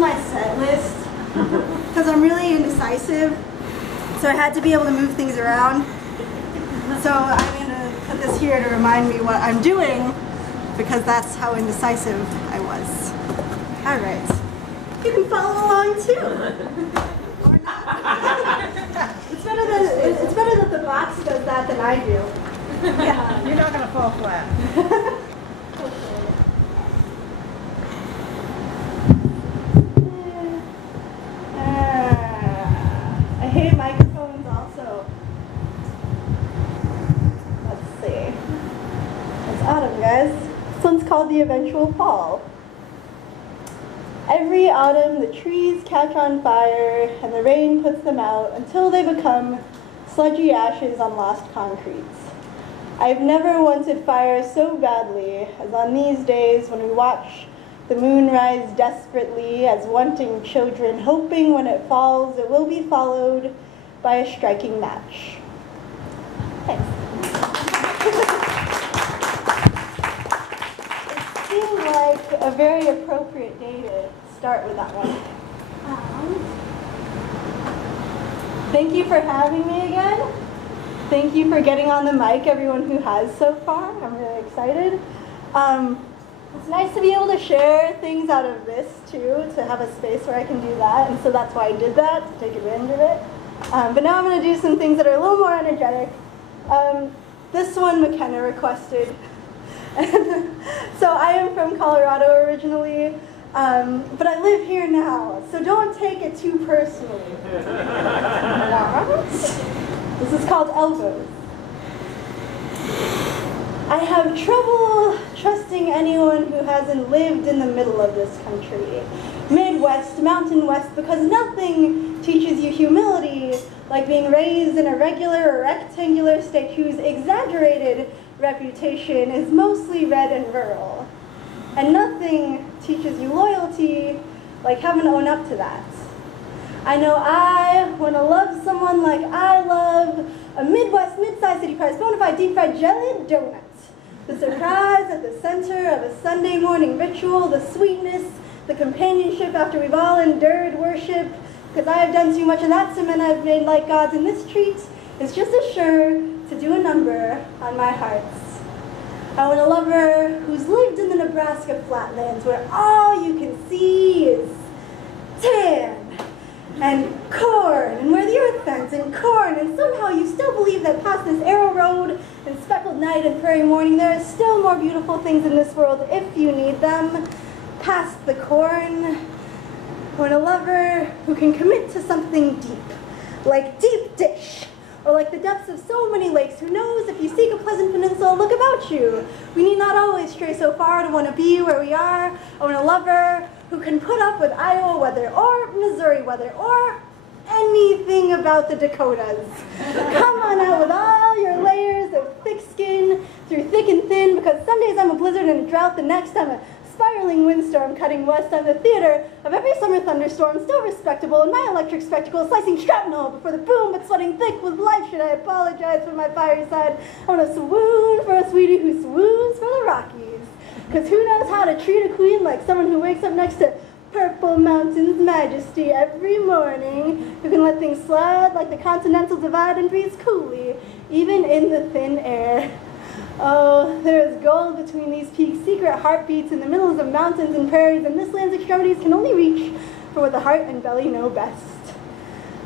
my set list because I'm really indecisive, so I had to be able to move things around. So I'm going to put this here to remind me what I'm doing because that's how indecisive I was. All right. You can follow along too. Or not. It's better that the box does that than I do. Yeah, you're not going to fall flat. I hate microphones also. Let's see. It's autumn, guys. This one's called The Eventual Fall. Every autumn, the trees catch on fire and the rain puts them out until they become sludgy ashes on lost concretes. I've never wanted fire so badly as on these days when we watch the moon rise desperately as wanting children, hoping when it falls it will be followed by a striking match. Thanks. It seemed like a very appropriate day to start with that one. Thank you for having me again. Thank you for getting on the mic, everyone who has so far. I'm really excited. It's nice to be able to share things out of this, too, to have a space where I can do that. And so that's why I did that, to take advantage of it. But now I'm going to do some things that are a little more energetic. This one McKenna requested. So I am from Colorado originally, but I live here now. So don't take it too personally. This is called Elbows. I have trouble trusting anyone who hasn't lived in the middle of this country. Midwest, Mountain West, because nothing teaches you humility like being raised in a regular or rectangular state whose exaggerated reputation is mostly red and rural. And nothing teaches you loyalty like having to own up to that. I know I want to love someone like I love a Midwest, mid-sized city price, bona fide deep fried jelly donut. The surprise at the center of a Sunday morning ritual, the sweetness, the companionship after we've all endured worship, because I have done too much of that cement I've made like gods, and this treat is just as sure to do a number on my hearts. I want a lover who's lived in the Nebraska flatlands where all you can see is tan and corn, and where the earth bends and corn, and somehow you still believe that past this arrow road and speckled night and prairie morning, there are still more beautiful things in this world if you need them. Past the corn, or a lover who can commit to something deep, like deep dish, or like the depths of so many lakes, who knows if you seek a pleasant peninsula, look about you. We need not always stray so far to want to be where we are. I want a lover who can put up with Iowa weather, or Missouri weather, or anything about the Dakotas. Come on out with all your layers of thick skin through thick and thin, because some days I'm a blizzard and a drought, the next I'm a spiraling windstorm cutting west. I'm the theater of every summer thunderstorm, still respectable in my electric spectacle, slicing shrapnel before the boom, but sweating thick with life. Should I apologize for my fiery side? I want to swoon for a sweetie who swoons for the Rockies. Because who knows how to treat a queen like someone who wakes up next to Purple Mountain's majesty every morning, who can let things slide like the Continental Divide and breathes coolly, even in the thin air. Oh, there is gold between these peaks, secret heartbeats in the middles of mountains and prairies, and this land's extremities can only reach for what the heart and belly know best.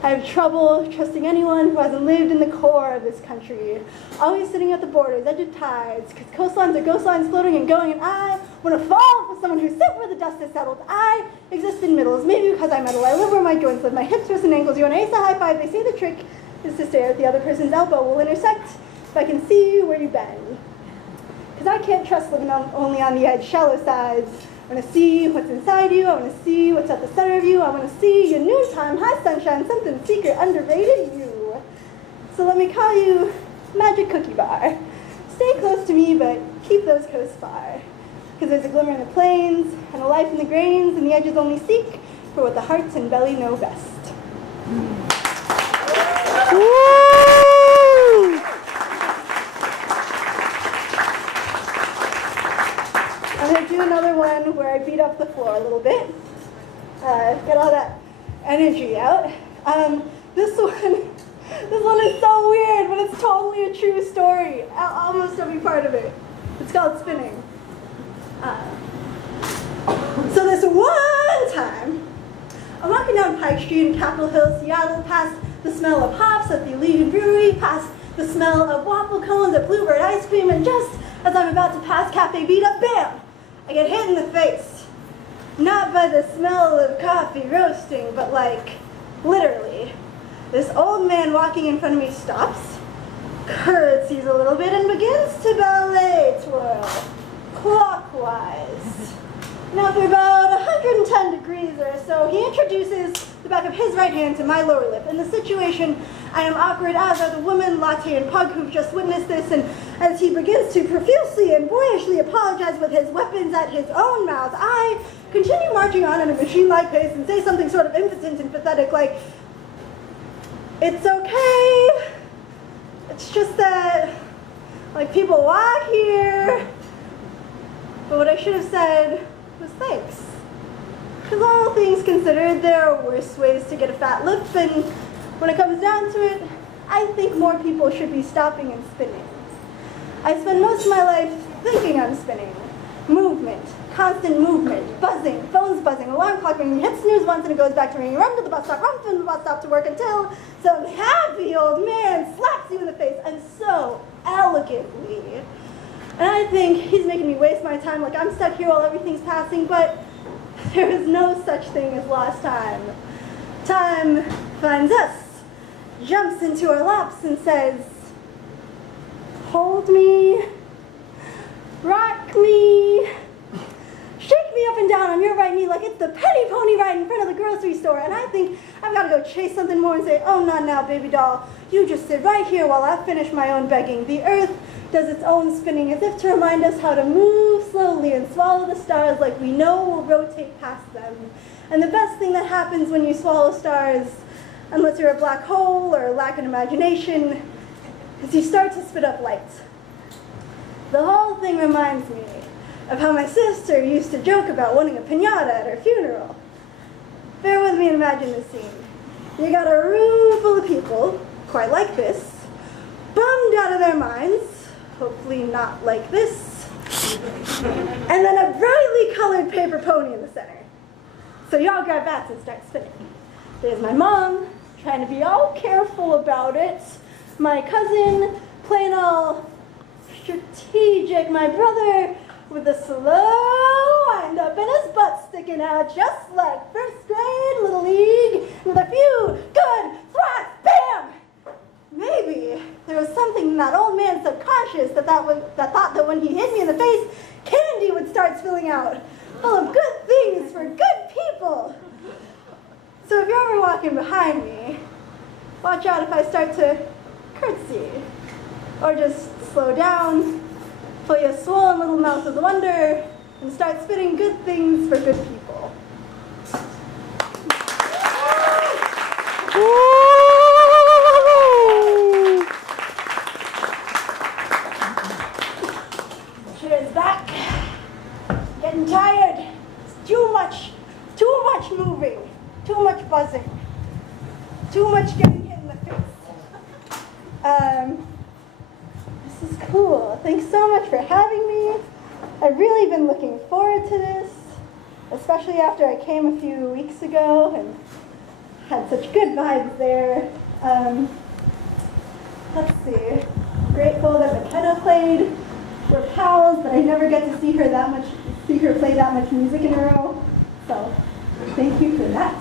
I have trouble trusting anyone who hasn't lived in the core of this country, always sitting at the borders, edge of tides, because coastlines are ghost lines floating and going, and I want to fall for someone who's sit where the dust is settled. I exist in middles, maybe because I'm metal. I live where my joints live, my hips, wrists, and ankles. You want to ace a high five, they say the trick is to stare at the other person's elbow. Will intersect if I can see you where you bend. Because I can't trust living only on the edge, shallow sides. I want to see what's inside you. I want to see what's at the center of you. I want to see your noontime, high sunshine, something secret, underrated you. So let me call you Magic Cookie Bar. Stay close to me, but keep those coasts far. Because there's a glimmer in the plains, and a life in the grains, and the edges only seek for what the hearts and belly know best. I'm going to do another one where I beat up the floor a little bit. Get all that energy out. This one is so weird, but it's totally a true story. Almost every part of it. It's called spinning. So this one time, I'm walking down Pike Street in Capitol Hill, Seattle, past the smell of hops at the Elysian Brewery, past the smell of waffle cones at Bluebird Ice Cream, and just as I'm about to pass Cafe Vita, bam! I get hit in the face. Not by the smell of coffee roasting, but like, literally. This old man walking in front of me stops, curtsies a little bit, and begins to ballet twirl, clockwise. Now for about 110 degrees or so, he introduces the back of his right hand to my lower lip. In the situation, I am awkward, as are the woman, latte, and pug who've just witnessed this, and as he begins to profusely and boyishly apologize with his weapons at his own mouth, I continue marching on at a machine-like pace and say something sort of impotent and pathetic like, "It's okay. It's just that, like, people walk here." But what I should have said was thanks. Because all things considered, there are worse ways to get a fat lip, and when it comes down to it, I think more people should be stopping and spinning. I spend most of my life thinking I'm spinning. Movement, constant movement, buzzing, phones buzzing, alarm clock ringing, hit snooze once and it goes back to ringing, run to the bus stop, run from the bus stop to work until some happy old man slaps you in the face, and so elegantly. And I think he's making me waste my time, like I'm stuck here while everything's passing, but there is no such thing as lost time. Time finds us, jumps into our laps and says, "Hold me, rock me, shake me up and down on your right knee like it's the penny pony ride in front of the grocery store." And I think I've got to go chase something more and say, "Oh, not now, baby doll. You just sit right here while I finish my own begging." The earth does its own spinning as if to remind us how to move slowly and swallow the stars like we know will rotate past them. And the best thing that happens when you swallow stars, unless you're a black hole or lack an imagination, is you start to spit up light. The whole thing reminds me of how my sister used to joke about wanting a piñata at her funeral. Bear with me and imagine this scene. You got a room full of people, quite like this, bummed out of their minds, hopefully not like this, and then a brightly colored paper pony in the center. So y'all grab bats and start spinning. There's my mom, trying to be all careful about it, my cousin, playing all strategic, my brother with a slow wind up and his butt sticking out just like first grade Little League, with a few good thrusts, bam! Maybe there was something in that old man's subconscious that thought that when he hit me in the face, candy would start spilling out, full of good things for good people. So if you're ever walking behind me, watch out if I start to curtsy, or just slow down, fill your swollen little mouth with wonder, and start spitting good things for good people. Cheers back. Getting tired. It's too much moving, too much buzzing, too much getting hit in the face. This is cool. Thanks so much for having me. I've really been looking forward to this, especially after I came a few weeks ago and had such good vibes there. Let's see. Grateful that McKenna played. We're pals, but I never get to see her play that much music in a row. So thank you for that.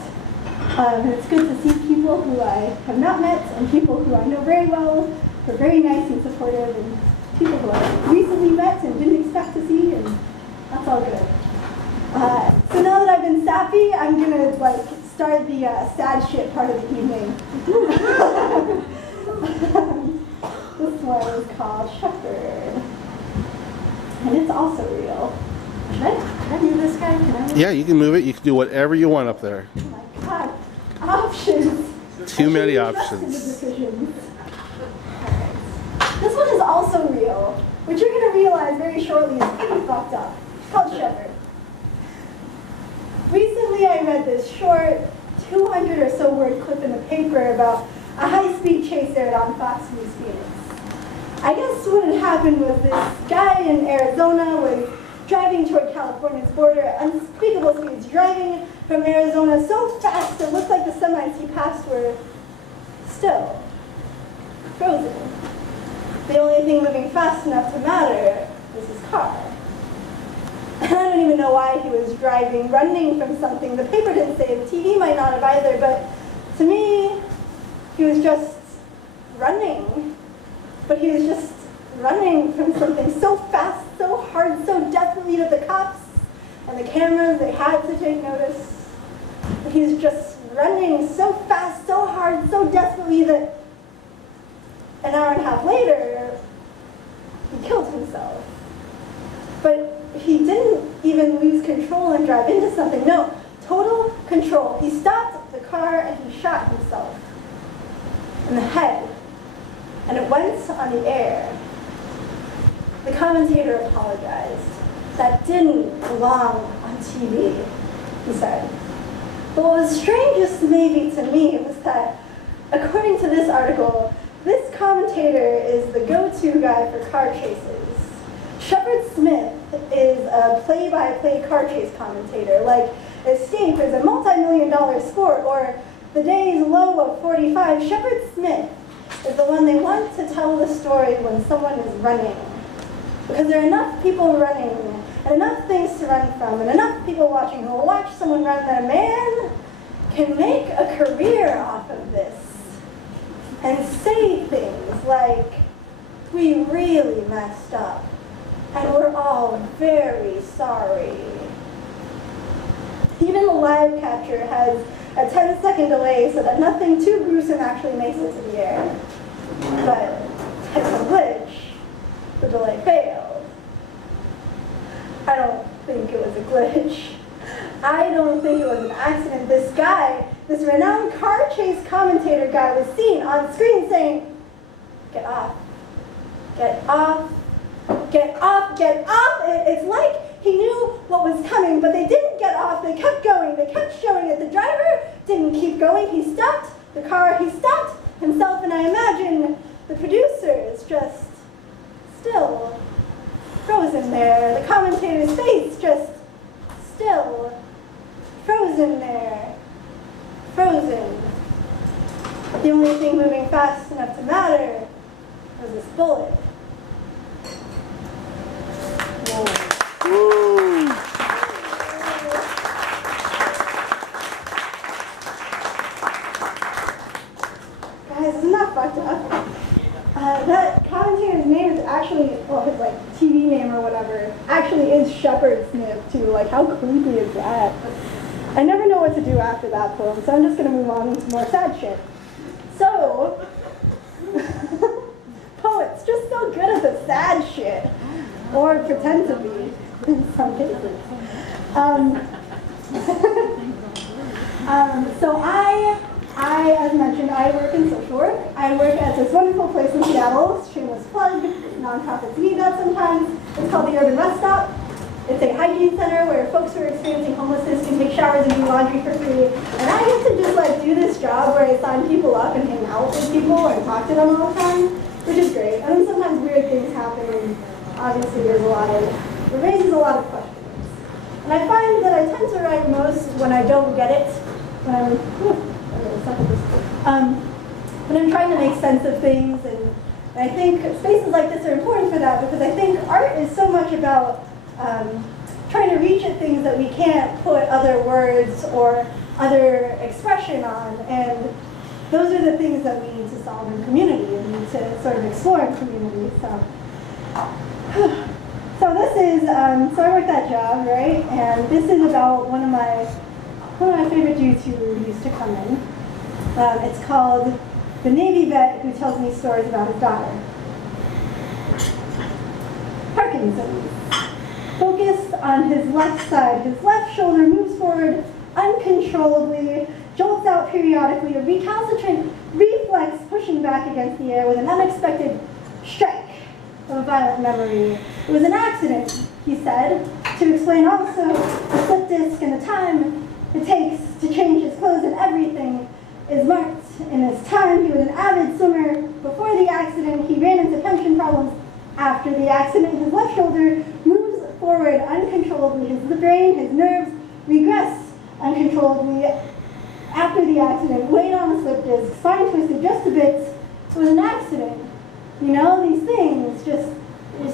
It's good to see people who I have not met and people who I know very well, who are very nice and supportive, and people who I recently met and didn't expect to see, and that's all good. So now that I've been sappy, I'm gonna start the sad shit part of the evening. This one is called Shepherd, and it's also real. Can I move this guy? Yeah, you can move it. You can do whatever you want up there. Oh my God, options. Too many Alright. options. This one is also real, which you're going to realize very shortly is pretty fucked up. It's called Shepherd. Recently I read this short 200 or so word clip in the paper about a high-speed chase aired on Fox News Phoenix. I guess what had happened was this guy in Arizona was driving toward California's border at unspeakable speeds, driving from Arizona so fast it looked like the semis he passed were still frozen. The only thing moving fast enough to matter was his car. I don't even know why he was driving, running from something. The paper didn't say, the TV might not have either, but to me, he was just running. But he was just running from something so fast, so hard, so desperately that the cops and the cameras, they had to take notice. But he was just running so fast, so hard, so desperately that an hour and a half later, he killed himself. But he didn't even lose control and drive into something. No, total control. He stopped the car and he shot himself in the head. And it went on the air. The commentator apologized. That didn't belong on TV, he said. But what was strangest maybe to me was that, according to this article, this commentator is the go-to guy for car chases. Shepard Smith is a play-by-play car chase commentator, like Escape is a multi-million-dollar sport, or The Day's Low of 45. Shepard Smith is the one they want to tell the story when someone is running. Because there are enough people running, and enough things to run from, and enough people watching who will watch someone run that a man can make a career off of this and say things like, we really messed up, and we're all very sorry. Even the live capture has a 10-second delay so that nothing too gruesome actually makes it to the air. But it's a glitch. The delay failed. I don't think it was a glitch. I don't think it was an accident. This guy, this renowned car chase commentator guy, was seen on screen saying, get off, get off, get off, get off. It's like he knew what was coming, but they didn't get off. They kept going. They kept showing it. The driver didn't keep going. He stopped the car. He stopped himself, and I imagine the producers just still frozen there. The commentator's face just still frozen there. Frozen. The only thing moving fast enough to matter was this bullet. Woo. Guys, isn't that fucked up? That commentator's name is actually, well, his like TV name or whatever, actually is Shepard Smith too. Like, how creepy is that? I never know what to do after that poem, so I'm just gonna move on into more sad shit. So, poets just so good at the sad shit, or pretend to be in some cases. So I, as mentioned, I work in social work. I work at this wonderful place in Seattle, shameless plug, nonprofits need that sometimes. It's called the Urban Rest Stop. It's a hygiene center where folks who are experiencing homelessness can take showers and do laundry for free. And I get to just like do this job where I sign people up and hang out with people and talk to them all the time, which is great. And then sometimes weird things happen, and obviously it raises a lot of questions. And I find that I tend to write most when I don't get it, when I'm trying to make sense of things, and I think spaces like this are important for that, because I think art is so much about trying to reach at things that we can't put other words or other expression on, and those are the things that we need to solve in community and need to sort of explore in community. So this is, so I work that job, right? And this is about one of my favorite dudes who used to come in. It's called The Navy Vet Who Tells Me Stories About His Daughter. Parkinson's. Focused on his left side. His left shoulder moves forward uncontrollably, jolts out periodically, a recalcitrant reflex pushing back against the air with an unexpected strike of a violent memory. It was an accident, he said. To explain also the slip disc and the time it takes to change his clothes and everything is marked in his time. He was an avid swimmer. Before the accident, he ran into tension problems. After the accident, his left shoulder moves forward uncontrollably. His brain, his nerves regress uncontrollably. After the accident, weight on the slip disc, spine twisted just a bit. It was an accident. You know, these things just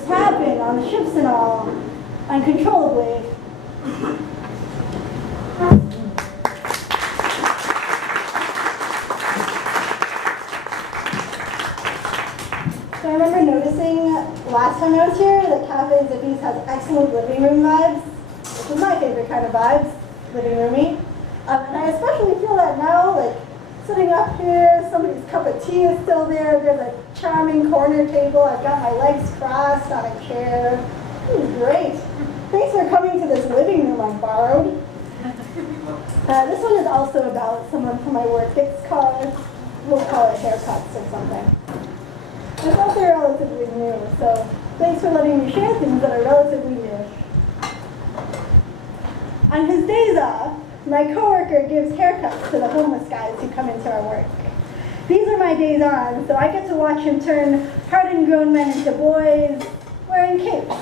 happen on the ships and all, uncontrollably. So I remember noticing last time I was here that Cafe Zippy's has excellent living room vibes. This is my favorite kind of vibes, living roomy. And I especially feel that now, like sitting up here, somebody's cup of tea is still there, there's a charming corner table, I've got my legs crossed on a chair. This is great. Thanks for coming to this living room I borrowed. This one is also about someone from my work. It's called, we'll call it haircuts or something. I thought they were relatively new, so thanks for letting me share things that are relatively new. On his days off, my coworker gives haircuts to the homeless guys who come into our work. These are my days on, so I get to watch him turn hardened grown men into boys wearing capes.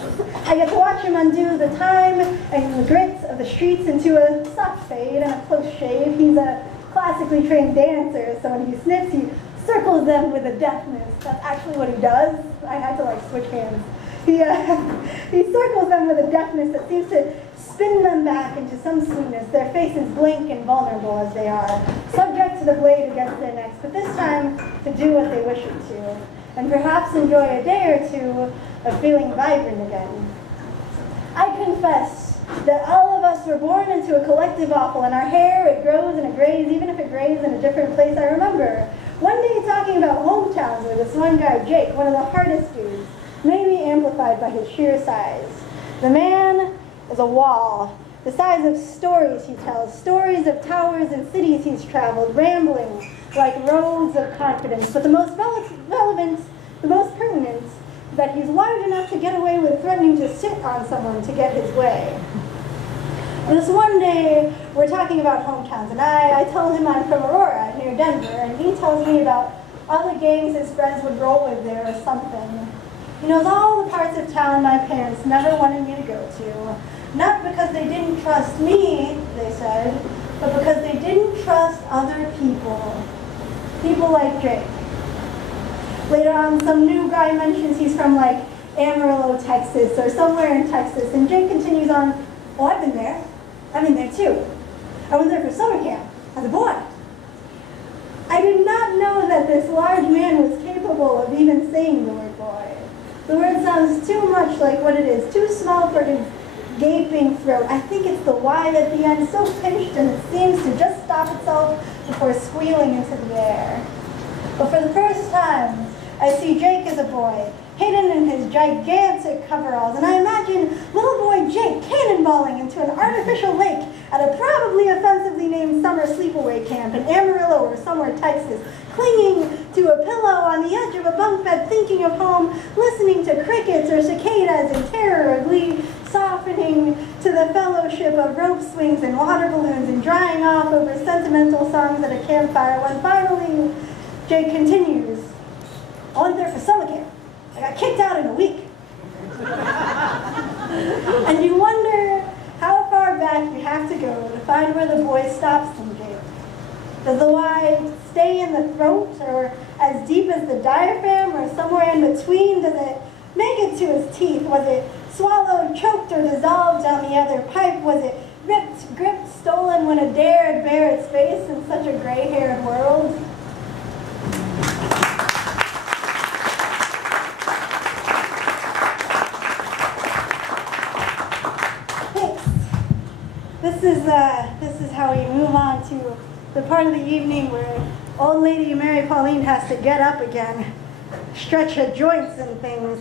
I get to watch him undo the time and the grit of the streets into a soft fade and a close shave. He's a classically trained dancer, so when he snips, he circles them with a deftness. That's actually what he does. I had to like switch hands. He circles them with a deftness that seems to spin them back into some sweetness. Their faces blank and vulnerable as they are, subject to the blade against their necks, but this time to do what they wish it to, and perhaps enjoy a day or two of feeling vibrant again. I confess that all of us were born into a collective awful, and our hair, it grows and it grays, even if it grays in a different place. I remember one day talking about hometowns with this one guy, Jake, one of the hardest dudes, maybe amplified by his sheer size. The man is a wall, the size of stories he tells, stories of towers and cities he's traveled, rambling like roads of confidence. But the most relevant, the most pertinent, is that he's large enough to get away with threatening to sit on someone to get his way. This one day, we're talking about hometowns, and I told him I'm from Aurora, near Denver, and he tells me about all the gangs his friends would roll with there or something. He knows all the parts of town my parents never wanted me to go to. Not because they didn't trust me, they said, but because they didn't trust other people. People like Jake. Later on, some new guy mentions he's from like Amarillo, Texas, or somewhere in Texas, and Jake continues on, oh, I've been there. I've been there too. I went there for summer camp as a boy. I did not know that this large man was capable of even saying the word boy. The word sounds too much like what it is, too small for his gaping throat. I think it's the Y at the end, so pinched and it seems to just stop itself before squealing into the air. But for the first time, I see Jake as a boy, hidden in his gigantic coveralls, and I imagine little boy Jake cannonballing into an artificial lake at a probably offensively named summer sleepaway camp in Amarillo or somewhere Texas, clinging to a pillow on the edge of a bunk bed, thinking of home, listening to crickets or cicadas in terror or glee, softening to the fellowship of rope swings and water balloons, and drying off over sentimental songs at a campfire, when finally Jake continues, I went there for summer camp. I got kicked out in a week. And you wonder how far back you have to go to find where the boy stops in Jake. Does the Y stay in the throat, or as deep as the diaphragm, or somewhere in between? Does it make it to his teeth? Was it swallowed, choked, or dissolved down the other pipe? Was it ripped, gripped, stolen when it dared bare its face in such a gray-haired world? This is how we move on to the part of the evening where old lady Mary Pauline has to get up again, stretch her joints and things.